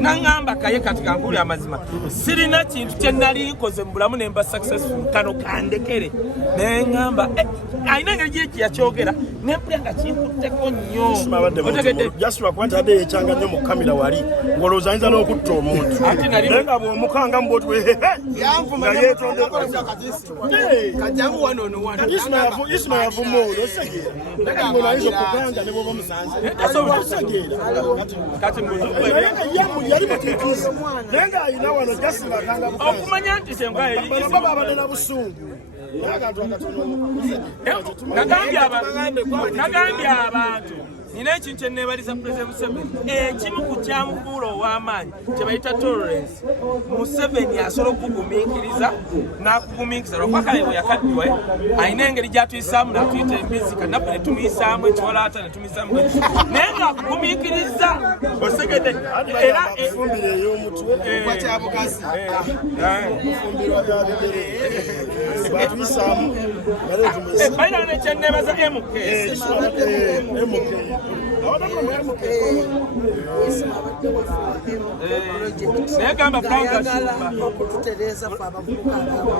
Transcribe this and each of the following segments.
nangamba Kayie kati kankuli amazima sirina kintu kye nali nkoze mu bulamu ne mba successful kano kandekere ne ngamba ayina ngeri gye yakyogera ne mpulira nga kinkutteko nnyo jasura kwantadde yekyanga nnyo mu kamera wali ngolooza ayinza n'okutta omuntu ate nali naye nga bw'omukanga mu bwotwe yanvuma kajangu wano Isma yavuma olwo osegeera naye nga ayinza okuganga ne bw'oba musanze osegeera kati yali mutiitiizi naye nga ayina wano jasura akanga okumanya nti senga baba abadde na busungu nagambye abantu nina ekintu kye neebaliza President Museveni ekimu ku kyamukuula ow'amaanyi kye bayita tolerance Museveni asobola okugumiikiriza n'akugumiikiriza lwakuba kale bwe yakaddiwa ayina engeri gy'atuyisaamu n'atuyita embizi kannaku ne tumuyisaamu ekiwalaata ne tumuyisaamu naye ng'akugumiikiriza osegedde era efumbire ey'omutwe kwakyabugazi batuyisaamu balina nekyenneebaza MK naye gamba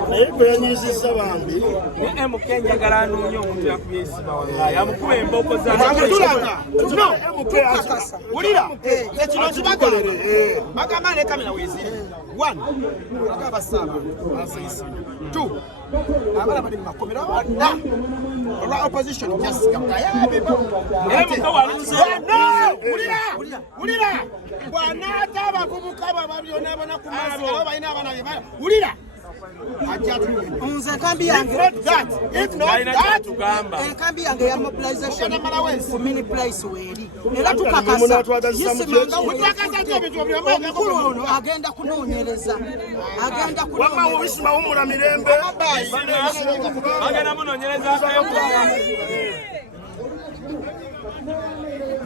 naye gwe yanyirizizza bambi ne MK njagala anoonya omuntu yakubye Isma wallahi amukuba embooko wulira ekino bagamba ne kamera weeziri 1 agamba ssaaba asayisa 2 abala bali mu makomera bonna olwa opposition jasiga bwayabiba wulira bw'anaata abavubuka bababyonaabona ku mazzi abo balina abaana bye wulira nze enkambi yange enkambi yange ya mobilization ku mini price weeri era tukakasa omukulu ono agenda kunoonyereza wamawubisimaumula mirembe agenda munoonyereza